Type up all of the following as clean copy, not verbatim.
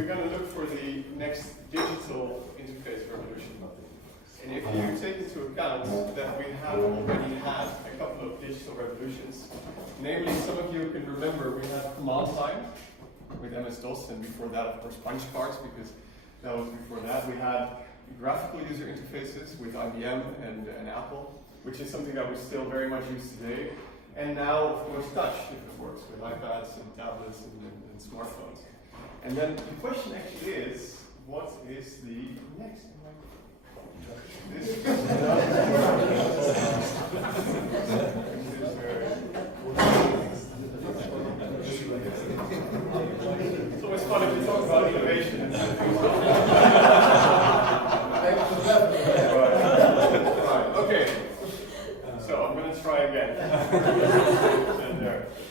We're going to look for the next digital interface revolution. And if you take into account that we have already had a couple of digital revolutions, namely some of you can remember we had command line with MS-DOS, and before that of course punch cards, because that was before that. We had graphical user interfaces with IBM and Apple, which is something that we still very much use today. And now, of course, touch, if it works, with iPads and tablets and smartphones. And then the question actually is, what is the next? It's always fun if you talk about innovation. Right, okay. So I'm going to try again.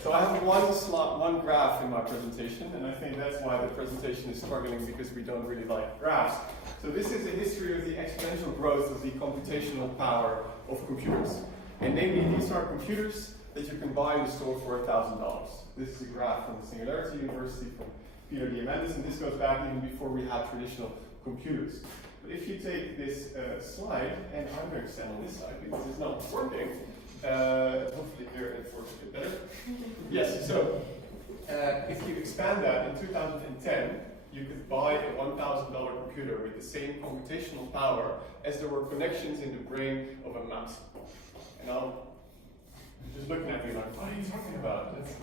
So I have one graph in my presentation, and I think that's why the presentation is struggling, because we don't really like graphs. So this is a history of the exponential growth of the computational power of computers. And namely, these are computers that you can buy in the store for $1,000. This is a graph from the Singularity University from Peter Diamandis, and this goes back even before we had traditional computers. But if you take this slide, and I'm going to stand on this side because it's not working, hopefully here it works a bit better. Yes, so if you expand that, in 2010, you could buy a $1,000 computer with the same computational power as there were connections in the brain of a mouse. And you're just looking at me like, what are you talking about? That's,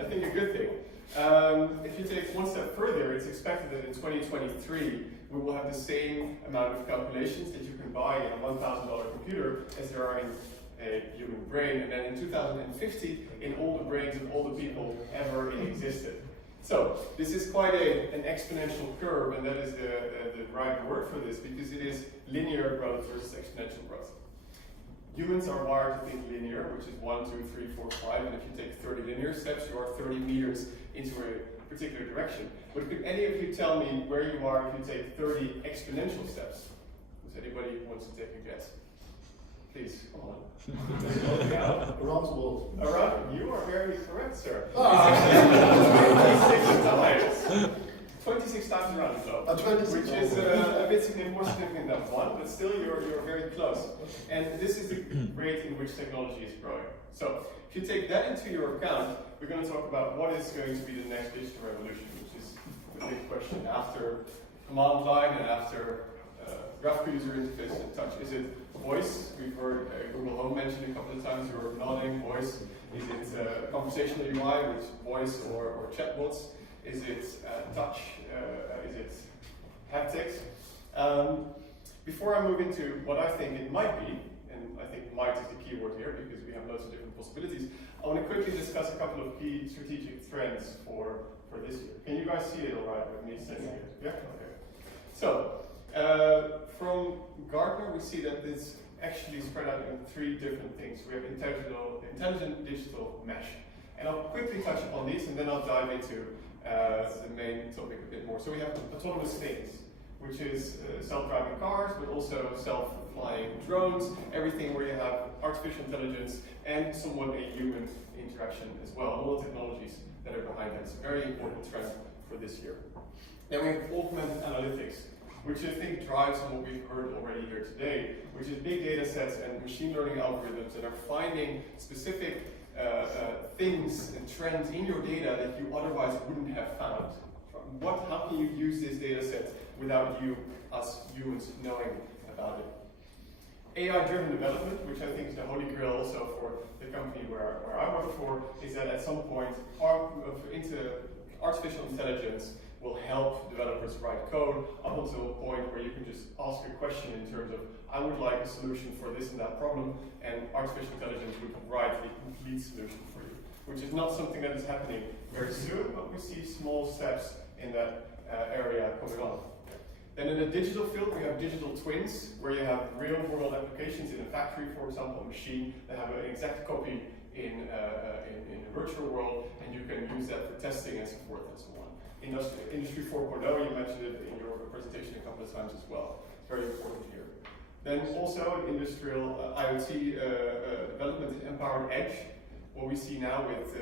I think, a good thing. If you take one step further, it's expected that in 2023, we will have the same amount of calculations that you can buy in a $1,000 computer as there are in a human brain, and then in 2050, in all the brains of all the people ever existed. So this is quite an exponential curve, and that is the right word for this, because it is linear growth versus exponential growth. Humans are wired to think linear, which is 1, 2, 3, 4, 5, and if you take 30 linear steps, you are 30 meters into a particular direction. But could any of you tell me where you are if you take 30 exponential steps? Does anybody want to take a guess? Please, come on. Around the world. Around? You are very correct, sir. Ah. It's actually 26 times around the globe, which is a bit more significant than one, but still you're very close. And this is the rate in which technology is growing. So if you take that into your account, we're going to talk about what is going to be the next digital revolution, which is the big question after command line and after graphical user interface and touch. Is it voice? We've heard Google Home mentioned a couple of times. You're nodding. Voice. Is it conversational UI with voice or chatbots? Is it touch? Is it haptics? Before I move into what I think it might be, and I think might is the key word here because we have lots of different possibilities, I want to quickly discuss a couple of key strategic trends for this year. Can you guys see it all right with me sitting here? Yeah? Okay. So, from Gartner, we see that it's actually spread out in 3 different things. We have intelligent digital mesh. And I'll quickly touch upon these, and then I'll dive into the main topic a bit more. So we have autonomous things, which is self-driving cars, but also self-flying drones, everything where you have artificial intelligence and somewhat a human interaction as well. All the technologies that are behind that. It's a very important trend for this year. Then we have augmented analytics, which I think drives on what we've heard already here today, which is big data sets and machine learning algorithms that are finding specific things and trends in your data that you otherwise wouldn't have found. How can you use this data set without us humans, knowing about it? AI-driven development, which I think is the holy grail also for the company where I work for, is that at some point artificial intelligence will help developers write code up until a point where you can just ask a question in terms of, I would like a solution for this and that problem, and artificial intelligence would write a complete solution for you, which is not something that is happening very soon, but we see small steps in that area coming on. Then in the digital field, we have digital twins, where you have real-world applications in a factory, for example, a machine that have an exact copy in a virtual world, and you can use that for testing and so forth and so on. Industry 4.0, you mentioned it in your presentation a couple of times as well. Very important here. Then also industrial IoT development, empowered edge. what we see now with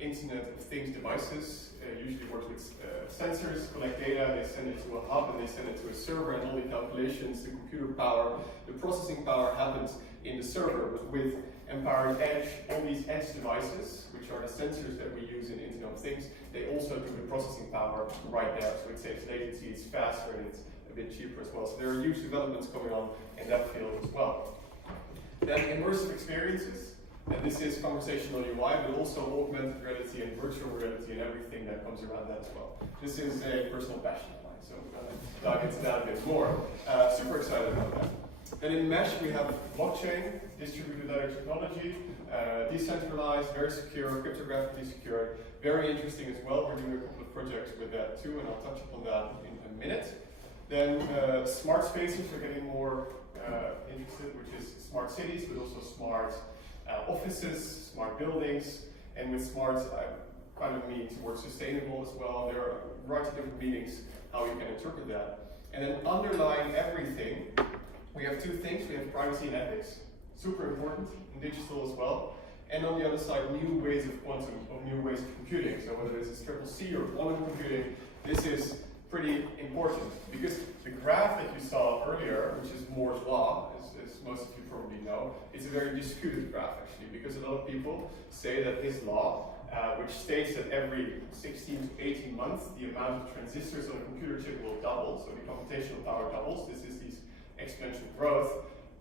Internet of Things devices, usually works with sensors, collect data, they send it to a hub, and they send it to a server, and all the calculations, the computer power, the processing power happens in the server. But with empowering edge, all these edge devices, which are the sensors that we use in Internet of Things, they also do the processing power right there. So it saves latency, it's faster, and it's a bit cheaper as well. So there are huge developments going on in that field as well. Then immersive experiences. And this is conversational UI, but also augmented reality and virtual reality and everything that comes around that as well. This is a personal passion of mine, so we're going to dive into that a bit more. Super excited about that. Then in mesh, we have blockchain, distributed ledger technology, decentralized, very secure, cryptographically secured. Very interesting as well. We're doing a couple of projects with that too, and I'll touch upon that in a minute. Then smart spaces are getting more interested, which is smart cities, but also smart offices, smart buildings, and with smart, I kind of mean towards sustainable as well. There are a variety of different meanings how you can interpret that. And then underlying everything, we have two things. We have privacy and ethics, super important in digital as well. And on the other side, new ways of quantum, or new ways of computing. So whether it's triple C or quantum computing, this is pretty important, because the graph that you saw earlier, which is Moore's law, as most of you probably know, is a very disputed graph actually, because a lot of people say that this law, which states that every 16 to 18 months the amount of transistors on a computer chip will double, so the computational power doubles, this is this exponential growth,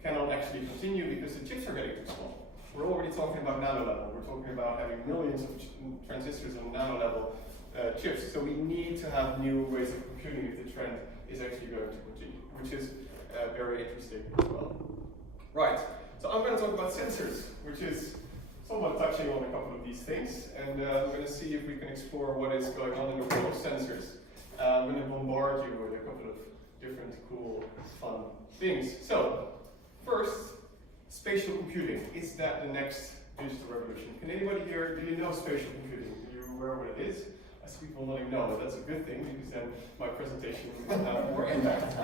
cannot actually continue because the chips are getting too small. We're already talking about nano level, we're talking about having millions of transistors on nano level chips, so we need to have new ways of computing if the trend is actually going to continue, which is very interesting as well. Right, so I'm going to talk about sensors, which is somewhat touching on a couple of these things, and I'm going to see if we can explore what is going on in the world of sensors. I'm going to bombard you with a couple of different cool, fun things. So, first, spatial computing. Is that the next digital revolution? Can anybody here, do you know spatial computing? Are you aware what it is? I see people nodding no, but that's a good thing, because then my presentation will have more impact.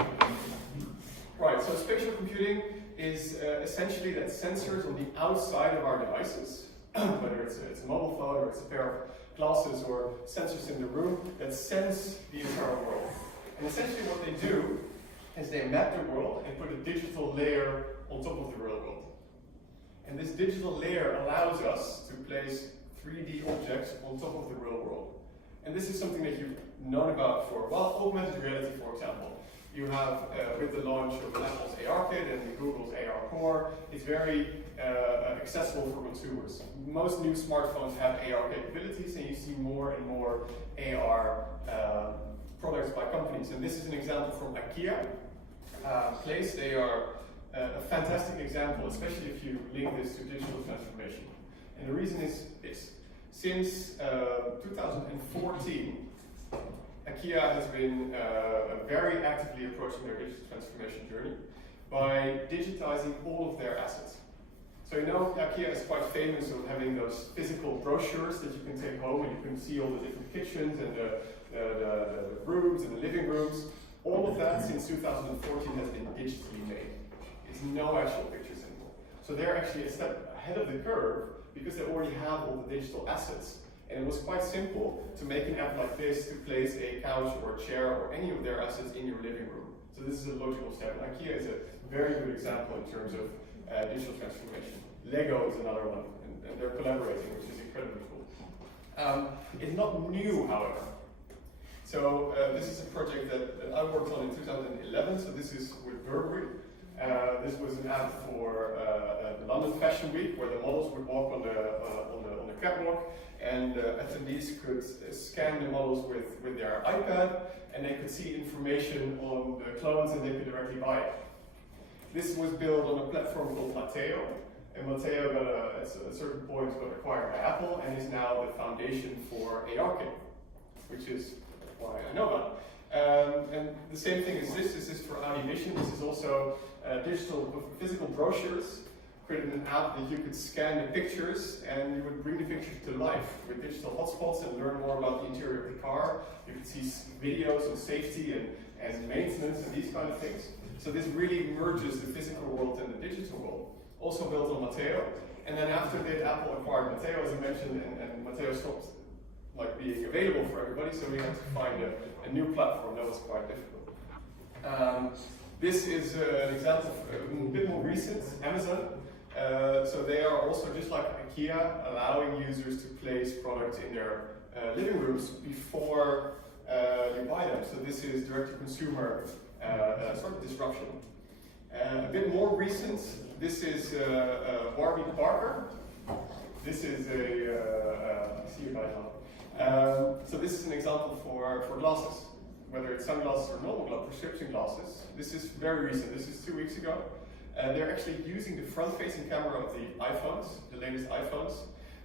Right, so spatial computing is essentially that sensors on the outside of our devices, whether it's a mobile phone or it's a pair of glasses or sensors in the room that sense the entire world. And essentially what they do is they map the world and put a digital layer on top of the real world. And this digital layer allows us to place 3D objects on top of the real world. And this is something that you've known about for, well, augmented reality, for example. You have, with the launch of Apple's AR Kit and Google's AR Core, it's very accessible for consumers. Most new smartphones have AR capabilities, and you see more and more AR products by companies. And this is an example from IKEA Place. They are a fantastic example, especially if you link this to digital transformation. And the reason is this. Since 2014, IKEA has been very actively approaching their digital transformation journey by digitizing all of their assets. So you know, IKEA is quite famous for having those physical brochures that you can take home, and you can see all the different kitchens and the rooms and the living rooms. All of that since 2014 has been digitally made. It's no actual pictures anymore. So they're actually a step ahead of the curve because they already have all the digital assets. And it was quite simple to make an app like this to place a couch or a chair or any of their assets in your living room. So this is a logical step. And IKEA is a very good example in terms of digital transformation. Lego is another one, and they're collaborating, which is incredibly cool. It's not new, however. So this is a project that I worked on in 2011, so this is with Burberry. This was an app for the London Fashion Week, where the models would walk on the catwalk, and attendees could scan the models with their iPad, and they could see information on the clothes, and they could directly buy it. This was built on a platform called Mateo, and Mateo at a certain point got acquired by Apple, and is now the foundation for AR-Kit, which is why I know about it. And the same thing is this is for Audi Vision. This is also digital physical brochures. Created an app that you could scan the pictures, and you would bring the pictures to life with digital hotspots and learn more about the interior of the car. You could see videos on safety and maintenance and these kind of things. So this really merges the physical world and the digital world. Also built on Mateo. And then after that, Apple acquired Matteo, as I mentioned, and Matteo stopped like being available for everybody, so we had to find a new platform. That was quite difficult. This is an example of a bit more recent, Amazon. So they are also, just like IKEA, allowing users to place products in their living rooms before you buy them. So this is direct-to-consumer sort of disruption. A bit more recent, this is Warby Parker. This is I see you guys now. So this is an example for glasses, whether it's sunglasses or normal prescription glasses. This is very recent, this is 2 weeks ago. They're actually using the front-facing camera of the iPhones, the latest iPhones,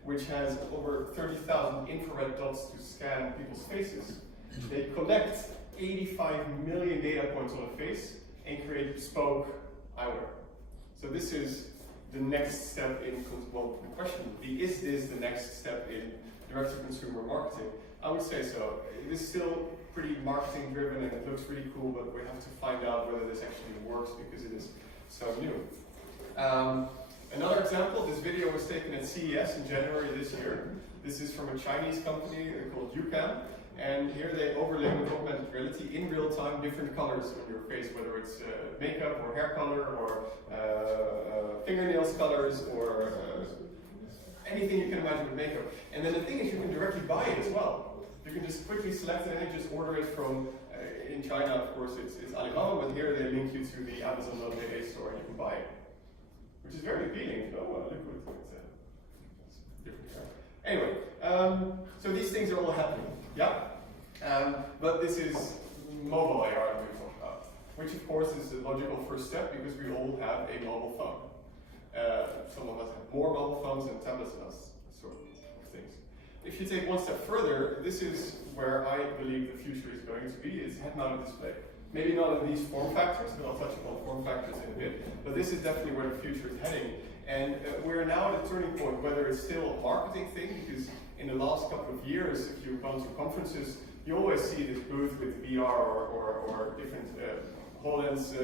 which has over 30,000 infrared dots to scan people's faces. They collect 85 million data points on a face and create bespoke eyewear. So this is the next step in, well, the question would be, is this the next step in direct-to-consumer marketing? I would say so. It is still pretty marketing driven and it looks really cool, but we have to find out whether this actually works because it is so new. Another example, this video was taken at CES in January this year. This is from a Chinese company called UCAM, and here they overlay with augmented reality in real time different colors on your face, whether it's makeup or hair color or fingernails colors or anything you can imagine with makeup. And then the thing is, you can directly buy it as well. You can just quickly select it and just order it from, in China, of course, it's Alibaba, but here they link you to the Amazon.de store and you can buy it. Which is very appealing. Oh, well, look what it's different here. Anyway, so these things are all happening, yeah? But this is mobile AR that we talked about, which of course is the logical first step because we all have a mobile phone. Some of us have more mobile phones and tablets and those sort of things. If you take one step further, this is where I believe the future is going to be, is head-mounted display. Maybe not in these form factors, but I'll touch upon form factors in a bit. But this is definitely where the future is heading. And we're now at a turning point, whether it's still a marketing thing, because in the last couple of years, if you've gone to conferences, you always see this booth with VR or different HoloLens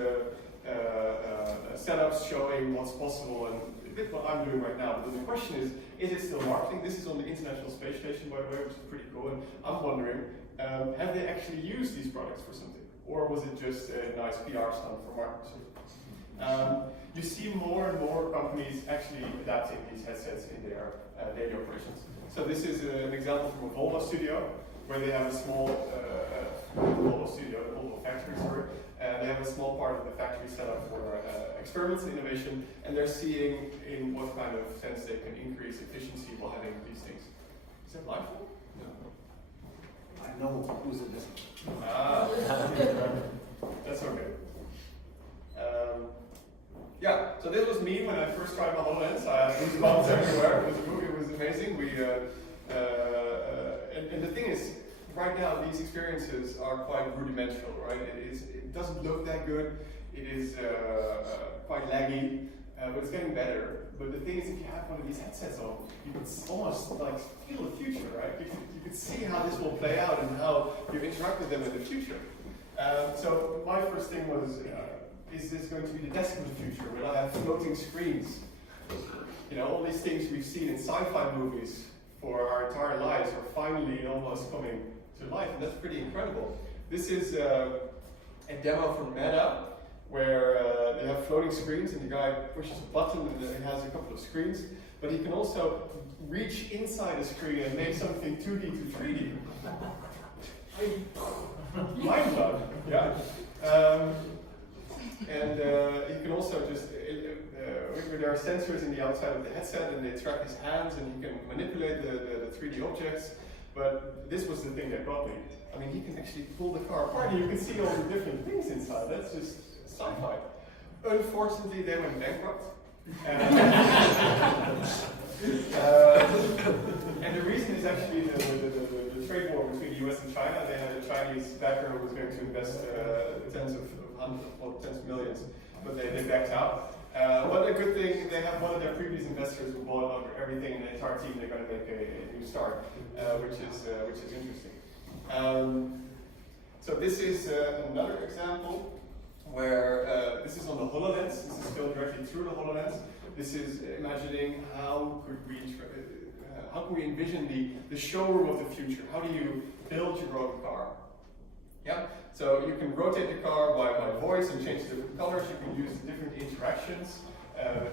setups showing what's possible, and a bit what I'm doing right now. But the question is it still marketing? This is on the International Space Station, by the way, which is pretty cool. And I'm wondering, have they actually used these products for something? Or was it just a nice PR stunt for marketing? You see more and more companies actually adapting these headsets in their daily operations. So this is an example from a Volvo studio, where they have a small Volvo factory, sorry. They have a small part of the factory set up for experiments and innovation, and they're seeing in what kind of sense they can increase efficiency while having these things. Is that live? No. I know who's in this. That's okay. Yeah, so this was me when I first tried my HoloLens. I had goosebumps everywhere. It was amazing. And the thing is, right now these experiences are quite rudimental, right? It doesn't look that good. It is quite laggy, but it's getting better. But the thing is, if you have one of these headsets on, you can almost like feel the future, right? You can see how this will play out and how you interact with them in the future. So my first thing was, is this going to be the desk of the future? Will I have floating screens? You know, all these things we've seen in sci-fi movies for our entire lives are finally almost coming to life, and that's pretty incredible. This is a demo from Meta, where they have floating screens, and the guy pushes a button and it has a couple of screens, but he can also reach inside a screen and make something 2D to 3D. Mind blown, yeah. And you can also just, there are sensors in the outside of the headset, and they track his hands, and you can manipulate the 3D objects. But this was the thing that got me. I mean, he can actually pull the car apart, and you can see all the different things inside. That's just sci-fi. Unfortunately, they went bankrupt. And the reason is actually the trade war between the US and China. They had a Chinese backer who was going to invest tens of millions, but they backed out. But a good thing, they have one of their previous investors who bought over everything, and the entire team, they're going to make a new start, which is interesting. So this is another example. where this is on the HoloLens. This is filmed directly through the HoloLens. This is imagining how can we envision the showroom of the future? How do you build your own car? Yeah. So you can rotate the car by voice and change the different colors. You can use different interactions,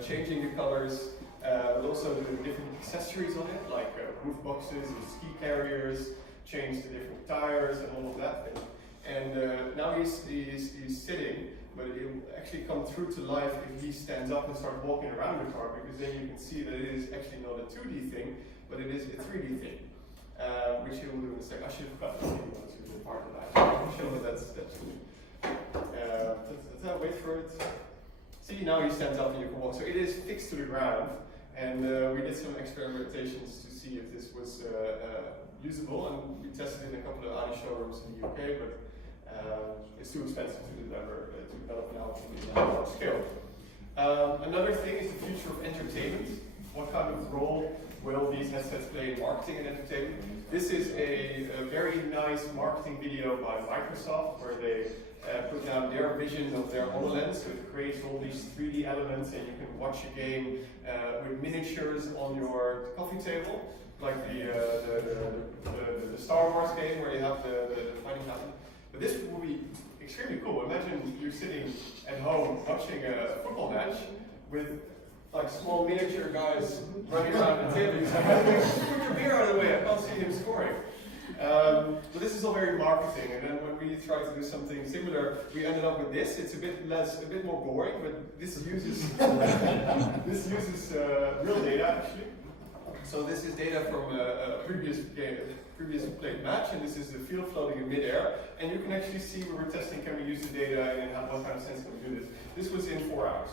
changing the colors, but also the different accessories on it, like roof boxes and ski carriers, change the different tires and all of that thing. And now he's sitting, but it will actually come through to life if he stands up and starts walking around the car, because then you can see that it is actually not a 2D thing, but it is a 3D thing, which he will do in a second. I should have got the part of that. I'll show that that's wait for it. See, now he stands up and you can walk. So it is fixed to the ground, and we did some experimentations to see if this was usable, and we tested it in a couple of Audi showrooms in the UK, but it's too expensive to develop now on a large scale. Another thing is the future of entertainment. What kind of role will these headsets play in marketing and entertainment? This is a very nice marketing video by Microsoft, where they put down their vision of their HoloLens. So it creates all these 3D elements, and you can watch a game with miniatures on your coffee table, like the Star Wars game where you have the fighting happen. But this will be extremely cool. Imagine you're sitting at home watching a football match with like small miniature guys running around the table. You say, put your beer out of the way, I can't see him scoring. But this is all very marketing, and then when we tried to do something similar, we ended up with this. It's a bit more boring, but this uses real data actually. So this is data from a previous played match, and this is the field floating in midair. And you can actually see where we're testing, can we use the data and what kind of sense can we do this. This was in 4 hours.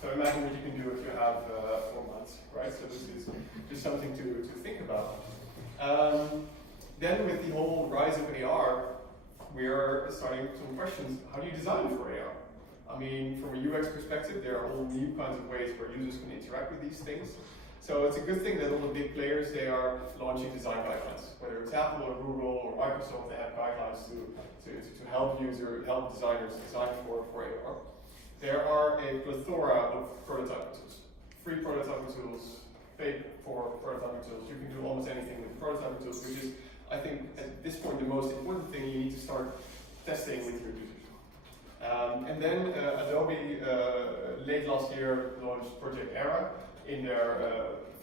So imagine what you can do if you have 4 months, right? So this is just something to think about. Then with the whole rise of AR, we are starting some questions. How do you design for AR? I mean, from a UX perspective, there are all new kinds of ways where users can interact with these things. So it's a good thing that all the big players, they are launching design guidelines. Whether it's Apple or Google or Microsoft, they have guidelines to help designers design for AR. There are a plethora of prototyping tools. Free prototyping tools, paid for prototyping tools. You can do almost anything with prototyping tools, which is, I think, at this point, the most important thing. You need to start testing with your users. And then Adobe, late last year, launched Project Era in their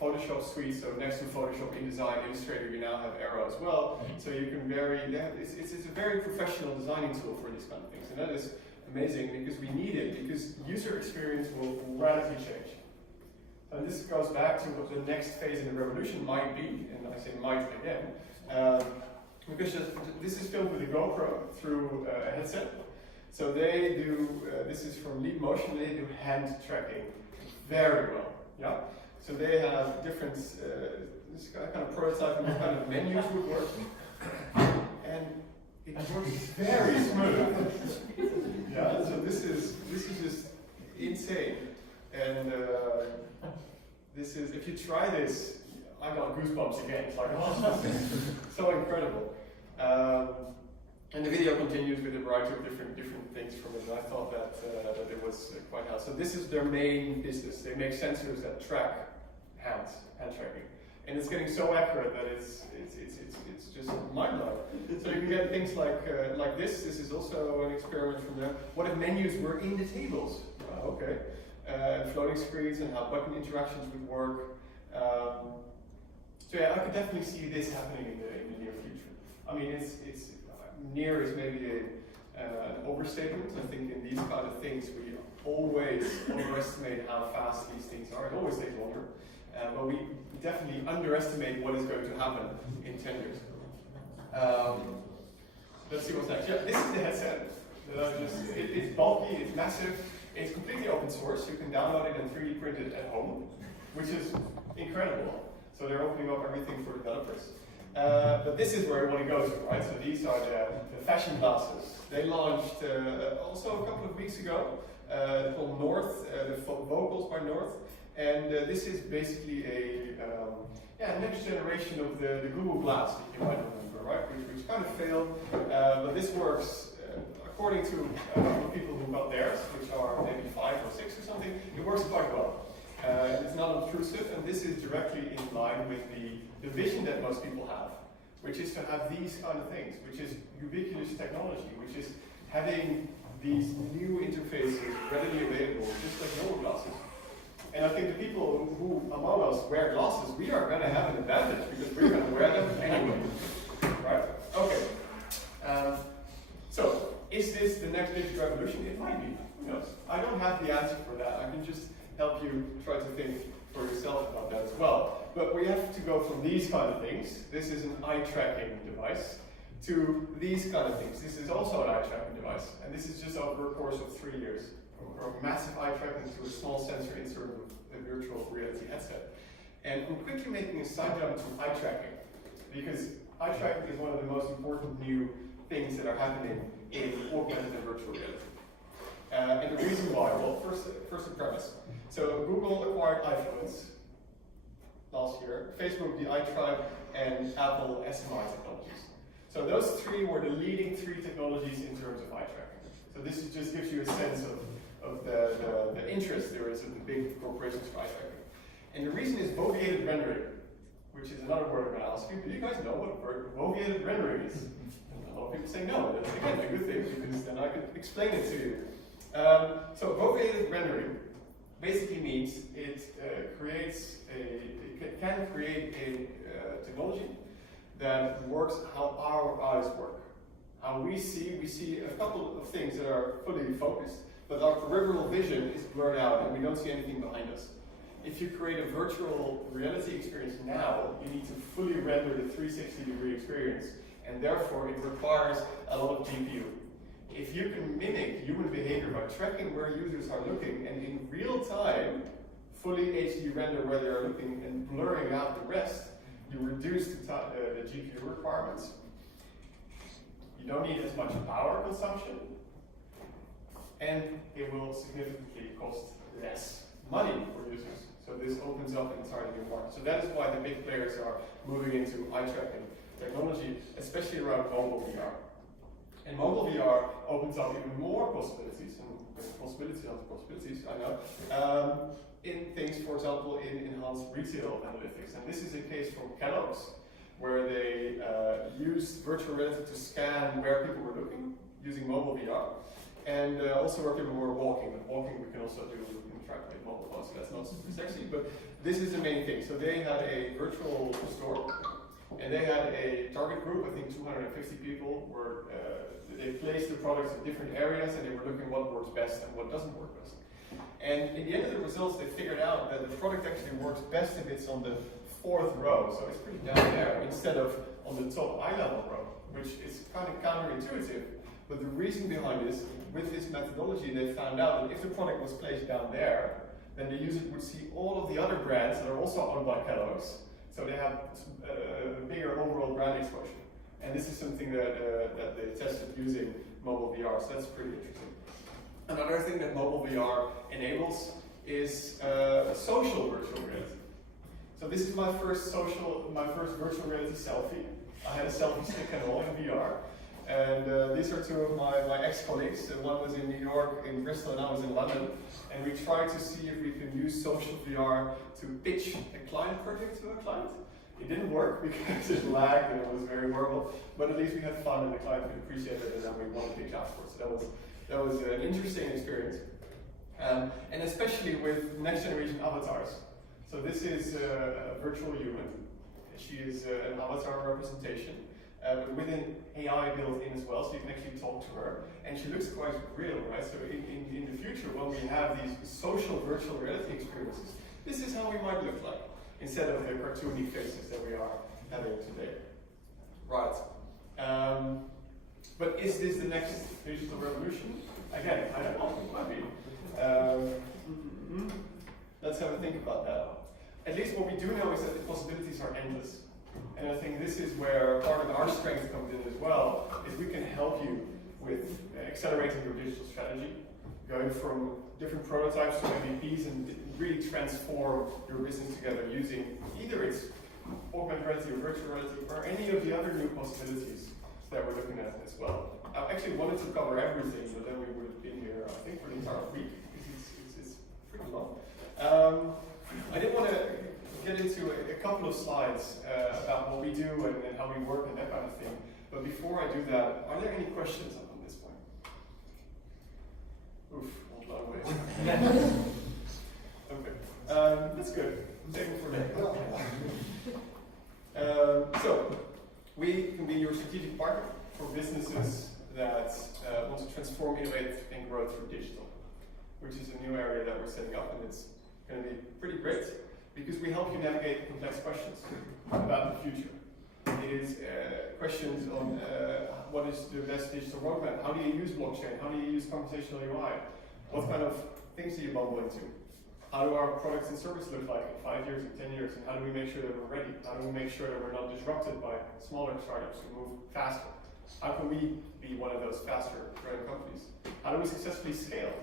Photoshop suite. So next to Photoshop, InDesign, Illustrator, you now have Era as well. So you can it's a very professional designing tool for these kind of things. And that is amazing because we need it, because user experience will radically change. And this goes back to what the next phase in the revolution might be, and I say might again, because this is filmed with a GoPro through a headset. So they do, this is from Leap Motion, they do hand tracking very well. Yeah. So they have different, this kind of prototyping, what kind of menus would work, and it works very smooth. Yeah. So this is just insane, and this is, if you try this, I got goosebumps again. It's like, oh, this is so incredible. And the video continues with a variety of different things from it. And I thought that it was quite nice. So this is their main business. They make sensors that track hand tracking, and it's getting so accurate that it's just mind-blowing. So you can get things like this. This is also an experiment from them. What if menus were in the tables? Oh, okay. Floating screens and how button interactions would work. So yeah, I could definitely see this happening in the near future. I mean, it's near is maybe an overstatement. I think in these kind of things we always underestimate how fast these things are. It always takes longer, but we definitely underestimate what is going to happen in 10 years. Let's see what's next. Yeah, this is the headset. It's bulky, it's massive, it's completely open source. You can download it and 3D print it at home, which is incredible. So they're opening up everything for developers. But this is where everybody goes, right? So these are the fashion glasses. They launched also a couple of weeks ago, called North, the Vocals by North. And this is basically a next generation of the Google Glass that you might remember, right? Which kind of failed, but this works according to a couple of people who got theirs, which are maybe 5 or 6 or something, it works quite well. It's not obtrusive, and this is directly in line with the vision that most people have, which is to have these kind of things, which is ubiquitous technology, which is having these new interfaces readily available, just like normal glasses. And I think the people who among us wear glasses, we are going to have an advantage because we're going to wear them anyway. Right? Okay. So, is this the next digital revolution? It might be. Who knows? I don't have the answer for that. I can just help you try to think for yourself about that as well. But we have to go from these kind of things. This is an eye tracking device. To these kind of things. This is also an eye tracking device, and this is just over a course of 3 years. From massive eye tracking to a small sensor insert of a virtual reality headset. And I'm quickly making a side jump to eye tracking, because eye tracking is one of the most important new things that are happening in augmented and virtual reality. And the reason why, well, first the premise. So Google acquired iPhones last year, Facebook the iTribe, and Apple SMI technologies. So those 3 were the leading 3 technologies in terms of eye tracking. So this just gives you a sense of the interest there is of the big corporations for eye tracking. And the reason is Foveated rendering, which is another word I'm going to ask you. Do you guys know what Foveated rendering is? And a lot of people say no. That's again a good thing because then I could explain it to you. So Foveated rendering basically means it can create a technology that works how our eyes work. How we see a couple of things that are fully focused, but our peripheral vision is blurred out and we don't see anything behind us. If you create a virtual reality experience now, you need to fully render the 360-degree experience, and therefore it requires a lot of GPU. If you can mimic human behavior by tracking where users are looking and in real time fully HD render where they are looking and blurring out the rest, you reduce the GPU requirements. You don't need as much power consumption, and it will significantly cost less money for users. So this opens up an entirely new market. So that is why the big players are moving into eye tracking technology, especially around mobile VR. And mobile VR opens up even more possibilities, and possibilities, I know, in things, for example, in enhanced retail analytics. And this is a case from Kellogg's, where they used virtual reality to scan where people were looking using mobile VR, and also where people were walking. But walking we can also do in track with mobile phones, so that's not super sexy, but this is the main thing. So they had a virtual store, and they had a target group, I think 250 people, where they placed the products in different areas, and they were looking what works best and what doesn't work best. And in the end of the results, they figured out that the product actually works best if it's on the 4th row, so it's pretty down there, instead of on the top eye level row, which is kind of counterintuitive. But the reason behind this, with this methodology, they found out that if the product was placed down there, then the user would see all of the other brands that are also owned by Kellogg's. So they have a bigger overall brand exposure. And this is something that they tested using mobile VR, so that's pretty interesting. Another thing that mobile VR enables is social virtual reality. So this is my first virtual reality selfie. I had a selfie stick and all in VR. And these are 2 of my ex-colleagues. One was in New York, in Bristol, and I was in London. And we tried to see if we could use social VR to pitch a client project to a client. It didn't work because it lagged and it was very horrible. But at least we had fun and the client could appreciate it, and then we won a pitch afterwards. So that was an interesting experience. And especially with next generation avatars. So this is a virtual human. She is an avatar representation. With an AI built in as well, so you can actually talk to her. And she looks quite real, right? So in the future, when we have these social virtual reality experiences, this is how we might look like, instead of the cartoony faces that we are having today. Right. But is this the next digital revolution? Again, I don't know, it might be. Let's have a think about that. At least what we do know is that the possibilities are endless. And I think this is where part of our strength comes in as well, is we can help you with accelerating your digital strategy, going from different prototypes to MVPs, and really transform your business together using either it's augmented reality or virtual reality or any of the other new possibilities that we're looking at as well. I actually wanted to cover everything, but then we would have been here, I think, for the entire week, because it's pretty long. I did want to get into a couple of slides about what we do and how we work and that kind of thing. But before I do that, are there any questions up on this point? Oof, a long way. Okay, that's good. Thank you for that. So, we can be your strategic partner for businesses that want to transform, innovate, and grow through digital, which is a new area that we're setting up, and it's going to be pretty great because we help you navigate complex questions about the future. It is questions on what is the best digital roadmap, how do you use blockchain, how do you use conversational UI, what kind of things do you bundle into, how do our products and services look like in 5 years and 10 years, and how do we make sure that we're ready, how do we make sure that we're not disrupted by smaller startups who move faster, how can we be one of those faster growing companies, how do we successfully scale.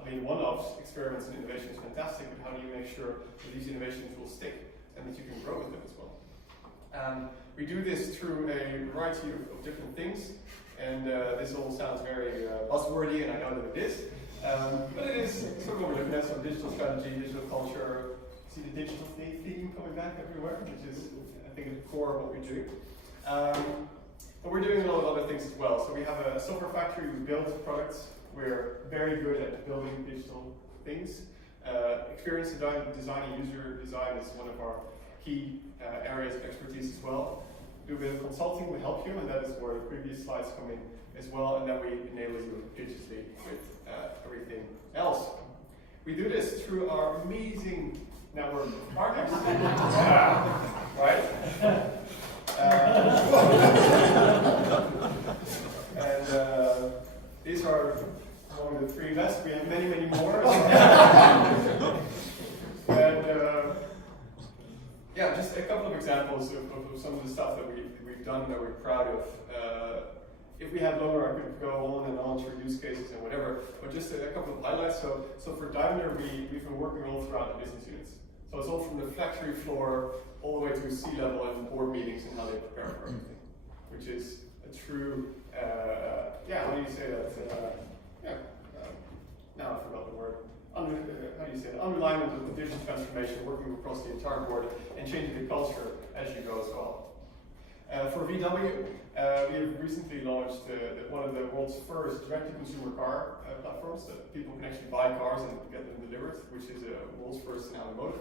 I mean, one-offs, experiments, and innovation is fantastic, but how do you make sure that these innovations will stick and that you can grow with them as well? We do this through a variety of different things, and this all sounds very buzzwordy, and I know that it is, but it is sort of what we're looking at, some digital strategy, digital culture. See the digital theme coming back everywhere, which is, I think, at the core of what we do. But we're doing a lot of other things as well. So we have a software factory, we build products. We're very good at building digital things. Experience design and user design is one of our key areas of expertise as well. Do a bit of consulting, we help you, and that is where the previous slides come in as well, and then we enable you digitally with everything else. We do this through our amazing network of partners. Right? And these are only the 3 best. We have many, many more. And yeah, just a couple of examples of some of the stuff that we've done that we're proud of. If we had longer, I could go on and on through use cases and whatever, but just a couple of highlights. So for Daimler, we've been working all throughout the business units. So it's all from the factory floor all the way to C-level and board meetings and how they prepare for everything, which is a true, how do you say that? Now I forgot the word. How do you say that? Underlinement of the digital transformation, working across the entire board and changing the culture as you go as well. For VW, we have recently launched one of the world's first direct-to-consumer car platforms that people can actually buy cars and get them delivered, which is a world's first in automotive.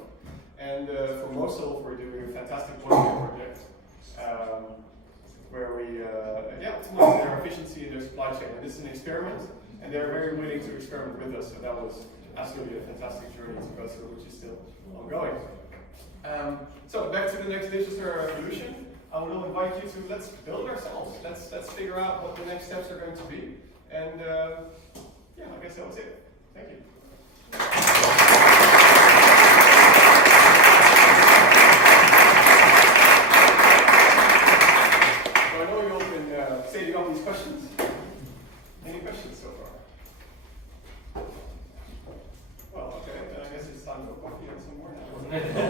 And for Mosul, we're doing a fantastic project where we optimize their efficiency in their supply chain. And this is an experiment, and they're very willing to experiment with us, so that was absolutely a fantastic journey to go through, which is still ongoing. So back to the next digital revolution. I will invite you to let's build ourselves. Let's figure out what the next steps are going to be. And I guess that was it. Thank you. So I know you've all been saving all these questions. Any questions so far? Well, okay, then I guess it's time for coffee and some more now.